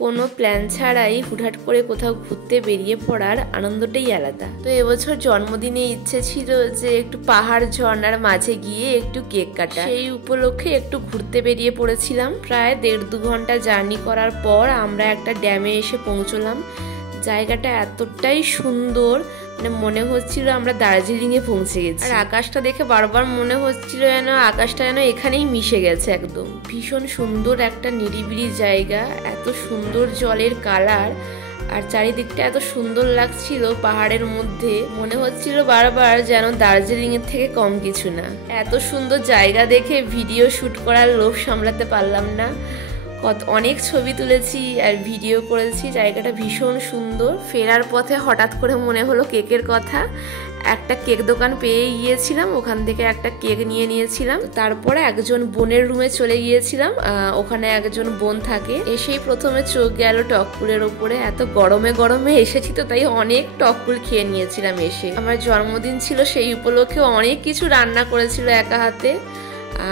কোনো প্ল্যান ছাড়াই হুটহাট করে কোথাও ঘুরতে বেরিয়ে পড়ার আনন্দটাই আলাদা। তো এবছর জন্মদিনে ইচ্ছে ছিল যে একটু পাহাড় ঝর্ণার মাঝে গিয়ে একটু কেক কাটা। সেই উপলক্ষে একটু ঘুরতে বেরিয়ে পড়েছিলাম। প্রায় 1.5-2 ঘন্টা জার্নি করার পর আমরা একটা ড্যামে এসে পৌঁছলাম। জায়গাটা এতটাই সুন্দর, মানে মনে হচ্ছিল আমরা দার্জিলিংয়ে পৌঁছে গেছি। আর আকাশটা দেখে বারবার মনে হচ্ছিল যেন আকাশটা যেন এখানেই মিশে গেছে একদম। ভীষণ সুন্দর একটা নিরিবিলি জায়গা, এত সুন্দর জলের কালার, আর চারিদিকটা এত সুন্দর লাগছিল পাহাড়ের মধ্যে। মনে হচ্ছিল বারবার যেন দার্জিলিং এর থেকে কম কিছু না। এত সুন্দর জায়গা দেখে ভিডিও শুট করার লোভ সামলাতে পারলাম না। অনেক ছবি তুলেছি আর ভিডিও করেছি। জায়গাটা ভীষণ সুন্দর। ফেরার পথে হঠাৎ করে মনে হলো কেকের কথা। একটা কেক দোকান পেয়ে গিয়েছিলাম, ওখান থেকে একটা কেক নিয়ে নিয়েছিলাম। তারপরে একজন বোনের রুমে চলে গিয়েছিলাম, ওখানে একজন বোন থাকে। এসেই প্রথমে চোখ গেল টকপুলের ওপরে। এত গরমে গরমে এসেছি তো তাই অনেক টকপুল খেয়ে নিয়েছিলাম এসে। আমার জন্মদিন ছিল, সেই উপলক্ষে অনেক কিছু রান্না করেছিল একা হাতে।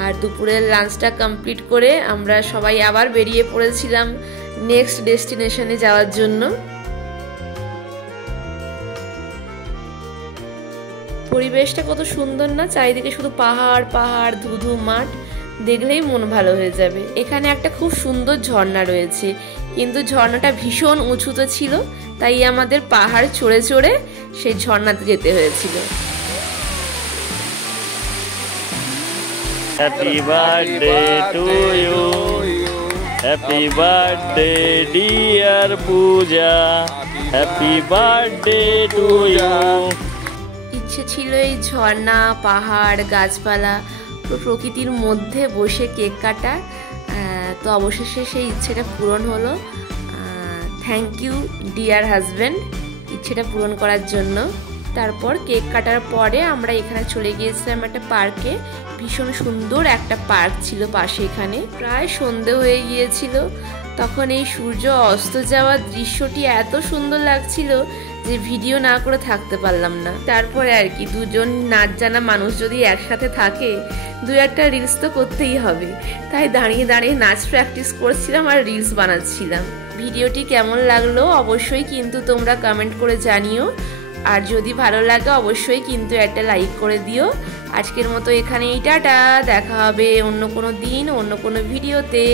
আর দুপুরের লাঞ্চটা কমপ্লিট করে আমরা সবাই আবার বেরিয়ে পড়েছিলাম নেক্সট ডেস্টিনেশনে যাওয়ার জন্য। পরিবেশটা কত সুন্দর না, চারিদিকে শুধু পাহাড় পাহাড়, ধুধু মাঠ, দেখলেই মন ভালো হয়ে যাবে। এখানে একটা খুব সুন্দর ঝর্ণা রয়েছে, কিন্তু ঝর্ণাটা ভীষণ উঁচুতে ছিল, তাই আমাদের পাহাড় চড়ে চড়ে সেই ঝর্ণাতে যেতে হয়েছিল। Happy birthday to you. Happy birthday dear Pooja. Happy birthday to you. ইচ্ছে ছিল এই ঝর্ণা, পাহাড়, গাছপালা, প্রকৃতির মধ্যে বসে কেক কাটা। তো অবশেষে সেই ইচ্ছেটা পূরণ হলো। থ্যাংক ইউ ডিয়ার হাজব্যান্ড ইচ্ছেটা পূরণ করার জন্য। তারপর কেক কাটার পরে আমরা এখানে চলে গিয়েছিলাম একটা পার্কে। ভীষণ সুন্দর একটা পার্ক ছিল পাশে। এখানে প্রায় সন্ধে হয়ে গিয়েছিল, তখন এই সূর্য অস্ত যাওয়ার দৃশ্যটি এত সুন্দর লাগছিল যে ভিডিও না করে থাকতে পারলাম না। তারপরে আর কি, দুজন নাচ জানা মানুষ যদি একসাথে থাকে, দু একটা রিলস তো করতেই হবে, তাই দাঁড়িয়ে দাঁড়িয়ে নাচ প্র্যাকটিস করছিলাম আর রিলস বানাচ্ছিলাম। ভিডিওটি কেমন লাগলো অবশ্যই কিন্তু তোমরা কমেন্ট করে জানিও, আর যদি ভালো লাগে অবশ্যই কিন্তু একটা লাইক করে দিও। আজকের মতো এখানেই টাটা, দেখা হবে অন্য কোনো দিন অন্য কোনো ভিডিওতে।